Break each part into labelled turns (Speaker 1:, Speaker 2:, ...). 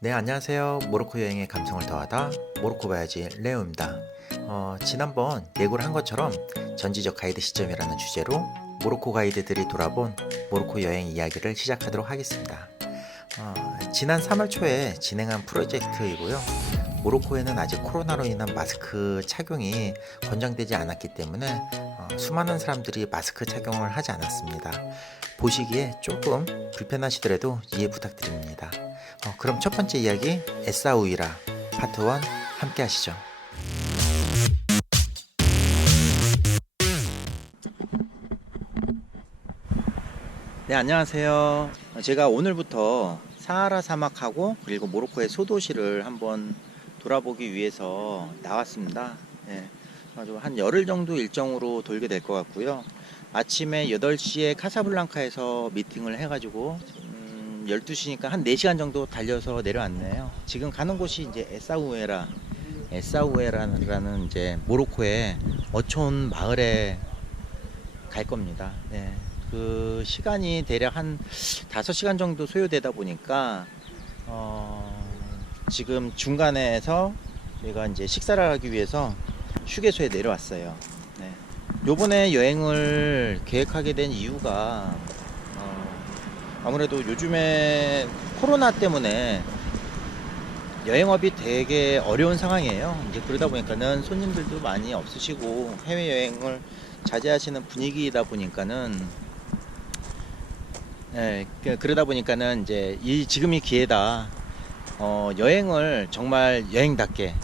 Speaker 1: 네, 안녕하세요. 모로코 여행의 감성을 더하다 모로코 봐야지 레오입니다. 어, 지난번 예고를 한 것처럼 전지적 가이드 시점이라는 주제로 모로코 가이드들이 돌아본 모로코 여행 이야기를 시작하도록 하겠습니다. 어, 지난 3월 초에 진행한 프로젝트이고요. 모로코에는 아직 코로나로 인한 마스크 착용이 권장되지 않았기 때문에 어, 수많은 사람들이 마스크 착용을 하지 않았습니다. 보시기에 조금 불편하시더라도 이해 부탁드립니다. 어, 그럼 첫 번째 이야기 에사우이라 파트 1 함께 하시죠. 네, 안녕하세요. 제가 오늘부터 사하라 사막하고 그리고 모로코의 소도시를 한번 돌아보기 위해서 나왔습니다. 네, 아주 한 열흘 정도 일정으로 돌게 될 것 같고요. 아침에 8시에 카사블랑카에서 미팅을 해가지고 음, 12시니까 한 4시간 정도 달려서 내려왔네요. 지금 가는 곳이 이제 에사우에라 에사우에라는 이제 모로코의 어촌 마을에 갈 겁니다. 네. 그 시간이 대략 한 5시간 정도 소요되다 보니까 어, 지금 중간에서 저희가 이제 식사를 하기 위해서 휴게소에 내려왔어요. 네. 요번에 여행을 계획하게 된 이유가 어, 아무래도 요즘에 코로나 때문에 여행업이 되게 어려운 상황이에요. 이제 그러다 보니까는 손님들도 많이 없으시고 해외 여행을 자제하시는 분위기이다 보니까는 예, 그- 그러다 보니까는 이제 이 지금이 기회다. 어, 여행을 정말 여행답게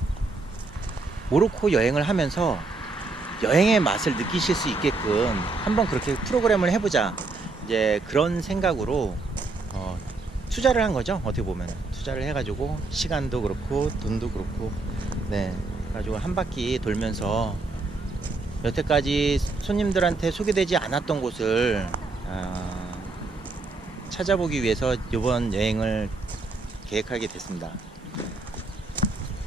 Speaker 1: 모로코 여행을 하면서 여행의 맛을 느끼실 수 있게끔 한번 그렇게 프로그램을 해보자. 이제 그런 생각으로 어, 투자를 한 거죠. 어떻게 보면 투자를 해가지고 시간도 그렇고 돈도 그렇고 네, 가지고 한 바퀴 돌면서 여태까지 손님들한테 소개되지 않았던 곳을 아, 찾아보기 위해서 이번 여행을 계획하게 됐습니다.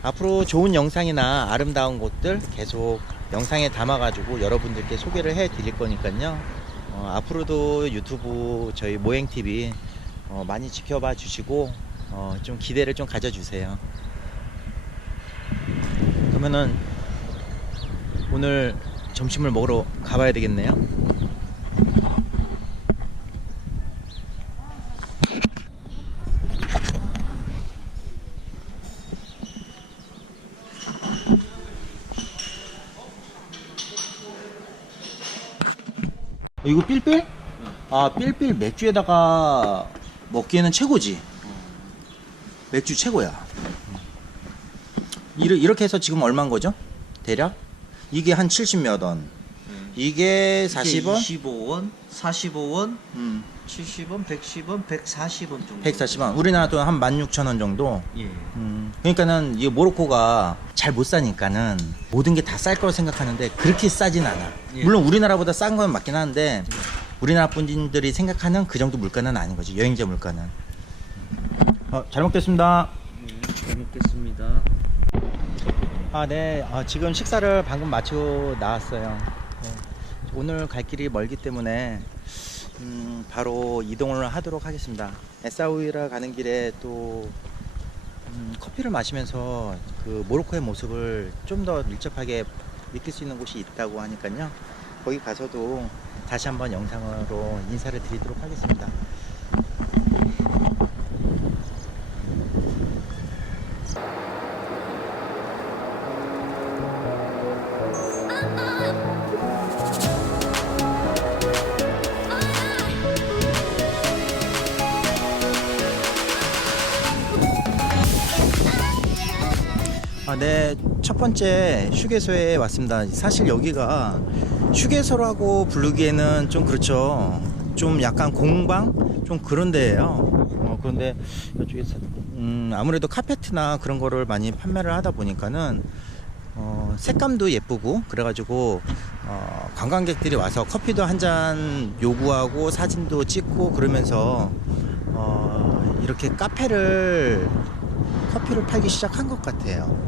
Speaker 1: 앞으로 좋은 영상이나 아름다운 곳들 계속 영상에 담아가지고 여러분들께 소개를 해 드릴 거니까요. 어, 앞으로도 유튜브 저희 모행TV 어, 많이 지켜봐 주시고 어, 좀 기대를 좀 가져주세요. 그러면은 오늘 점심을 먹으러 가봐야 되겠네요. 이거 삘삘? 아 삘삘 맥주에다가 먹기에는 최고지. 맥주 최고야. 이렇게 해서 지금 얼마인 거죠? 대략? 이게 한 70몇 원. 이게 40원?
Speaker 2: 25원, 45원,
Speaker 1: 음,
Speaker 2: 70원, 110원, 140원 정도.
Speaker 1: 140원. 우리나라 돈 한 16,000원 정도.
Speaker 2: 예.
Speaker 1: 음, 그러니까는 이 모로코가 잘 못 사니까는 모든 게 다 쌀 거라고 생각하는데 그렇게 싸진 않아.
Speaker 2: 예.
Speaker 1: 물론 우리나라보다 싼 건 맞긴 한데 우리나라 분들이 생각하는 그 정도 물가는 아닌 거지. 여행자 물가는. 어, 잘 먹겠습니다.
Speaker 2: 네, 잘 먹겠습니다.
Speaker 1: 아, 네. 아, 지금 식사를 방금 마치고 나왔어요. 네. 오늘 갈 길이 멀기 때문에 음, 바로 이동을 하도록 하겠습니다. 에사우이라 가는 길에 또 음, 커피를 마시면서 그 모로코의 모습을 좀 더 밀접하게 느낄 수 있는 곳이 있다고 하니까요. 거기 가서도 다시 한번 영상으로 인사를 드리도록 하겠습니다. 아, 네. 첫 번째 휴게소에 왔습니다. 사실 여기가 휴게소라고 부르기에는 좀 그렇죠. 좀 약간 공방? 좀 그런 데예요. 어, 그런데 이쪽에서 음, 아무래도 카페트나 그런 거를 많이 판매를 하다 보니까는 어, 색감도 예쁘고 그래가지고 어, 관광객들이 와서 커피도 한 잔 요구하고 사진도 찍고 그러면서 어, 이렇게 카페를 커피를 팔기 시작한 것 같아요.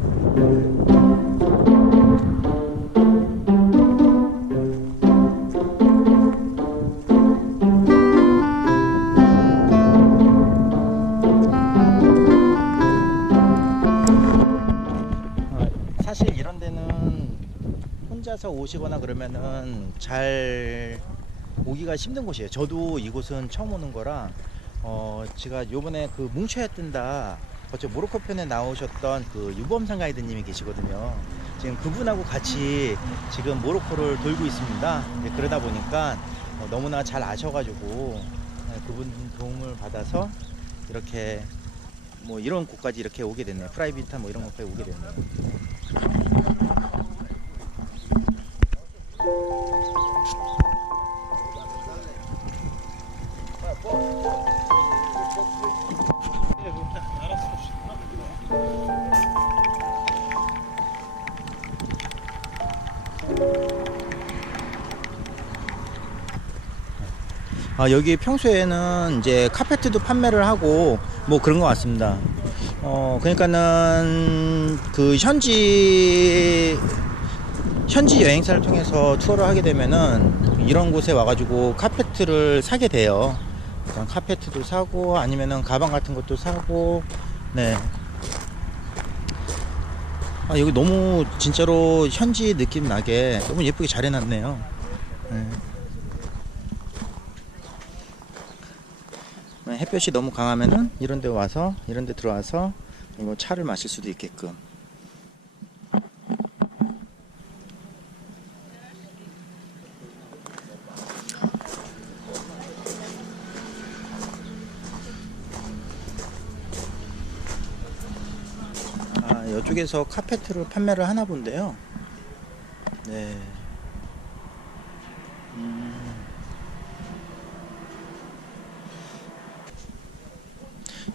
Speaker 1: 아, 사실 이런 데는 혼자서 오시거나 그러면은 잘 오기가 힘든 곳이에요. 저도 이곳은 처음 오는 거라 어 제가 요번에 그 뭉쳐야 뜬다 어째 모로코 편에 나오셨던 그 유범상 가이드님이 계시거든요. 지금 그분하고 같이 지금 모로코를 돌고 있습니다. 네, 그러다 보니까 어, 너무나 잘 아셔가지고 네, 그분 도움을 받아서 이렇게 뭐 이런 곳까지 이렇게 오게 됐네요. 프라이빗한 뭐 이런 곳까지 오게 됐네요. 아, 여기 평소에는 이제 카페트도 판매를 하고 뭐 그런 것 같습니다. 어, 그러니까는 그 현지 현지 여행사를 통해서 투어를 하게 되면은 이런 곳에 와가지고 카페트를 사게 돼요. 카페트도 사고 아니면은 가방 같은 것도 사고 네. 아, 여기 너무 진짜로 현지 느낌 나게 너무 예쁘게 잘 해놨네요. 네. 네, 햇볕이 너무 강하면은 이런 데 와서 이런 데 들어와서 이거 차를 마실 수도 있게끔 아 이 쪽에서 카페트를 판매를 하나 본데요 네 음.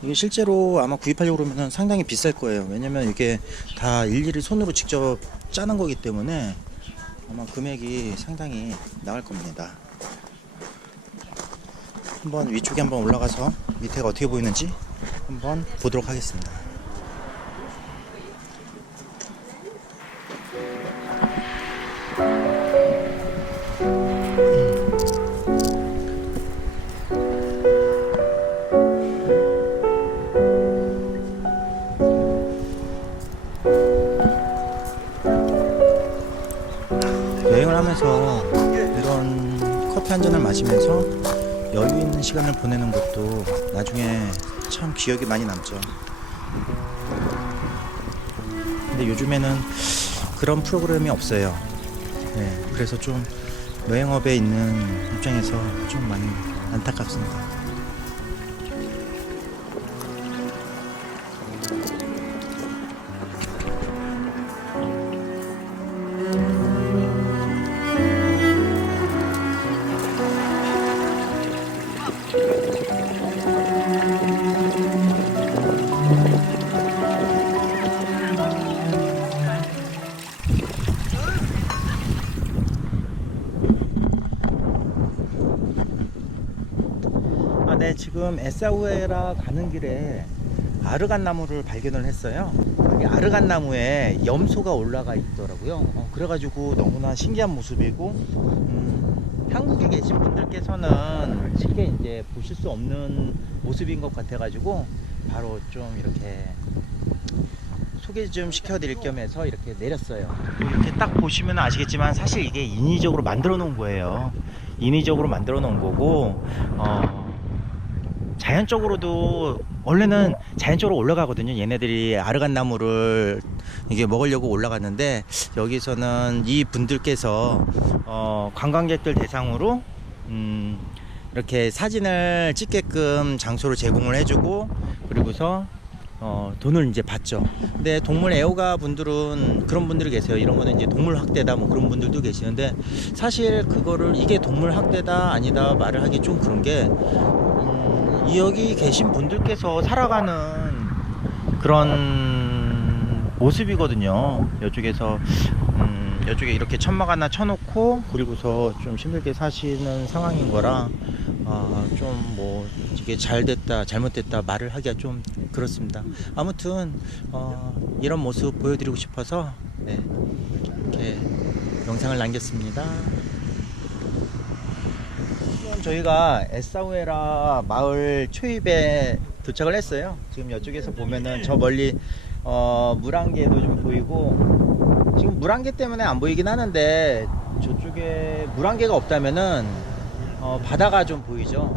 Speaker 1: 이게 실제로 아마 구입하려고 그러면 상당히 비쌀 거예요. 왜냐면 이게 다 일일이 손으로 직접 짜는 거기 때문에 아마 금액이 상당히 나갈 겁니다. 한번 위쪽에 한번 올라가서 밑에가 어떻게 보이는지 한번 보도록 하겠습니다. 여행을 하면서 이런 커피 한 잔을 마시면서 여유 있는 시간을 보내는 것도 나중에 참 기억이 많이 남죠. 근데 요즘에는 그런 프로그램이 없어요. 네, 그래서 좀 여행업에 있는 입장에서 좀 많이 안타깝습니다. 지금 에사우에라 가는 길에 아르간 나무를 발견을 했어요. 여기 아르간 나무에 염소가 올라가 있더라고요. 어, 그래가지고 너무나 신기한 모습이고, 음, 한국에 계신 분들께서는 쉽게 이제 보실 수 없는 모습인 것 같아가지고, 바로 좀 이렇게 소개 좀 시켜드릴 겸 해서 이렇게 내렸어요. 이렇게 딱 보시면 아시겠지만 사실 이게 인위적으로 만들어 놓은 거예요. 인위적으로 만들어 놓은 거고, 어, 자연적으로도 원래는 자연적으로 올라가거든요. 얘네들이 아르간 나무를 이게 먹으려고 올라갔는데 여기서는 이 분들께서 어, 관광객들 대상으로 음, 이렇게 사진을 찍게끔 장소를 제공을 해주고 그리고서 어, 돈을 이제 받죠. 근데 동물 애호가 분들은 그런 분들이 계세요. 이런 거는 이제 동물 학대다 뭐 그런 분들도 계시는데 사실 그거를 이게 동물 학대다 아니다 말을 하기 좀 그런 게 음, 여기 계신 분들께서 살아가는 그런 모습이거든요. 이쪽에서 음, 이쪽에 이렇게 천막 하나 쳐놓고 그리고서 좀 힘들게 사시는 상황인 거라 아, 좀 뭐 이게 잘 됐다 잘못됐다 말을 하기가 좀 그렇습니다. 아무튼 어, 이런 모습 보여드리고 싶어서 네, 이렇게 영상을 남겼습니다. 지금 저희가 에사우에라 마을 초입에 도착을 했어요. 지금 이쪽에서 보면은 저 멀리 어, 물안개도 좀 보이고 지금 물안개 때문에 안 보이긴 하는데 저쪽에 물안개가 없다면은 어, 바다가 좀 보이죠.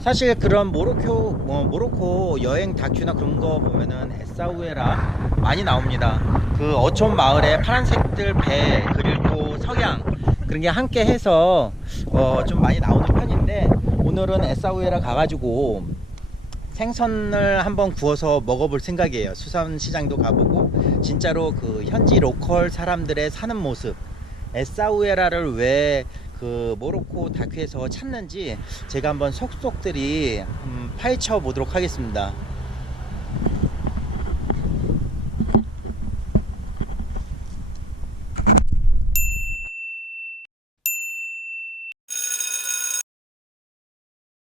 Speaker 1: 사실 그런 모로코 뭐 모로코 여행 다큐나 그런 거 보면은 에사우에라 많이 나옵니다. 그 어촌 마을에 파란색들 배 그리고 석양 그런 게 함께 해서 어, 좀 많이 나오는 편인데 오늘은 에사우에라 가가지고 생선을 한번 구워서 먹어볼 생각이에요. 수산시장도 가보고 진짜로 그 현지 로컬 사람들의 사는 모습 에사우에라를 왜 그 모로코 다큐에서 찾는지 제가 한번 속속들이 음, 파헤쳐 보도록 하겠습니다.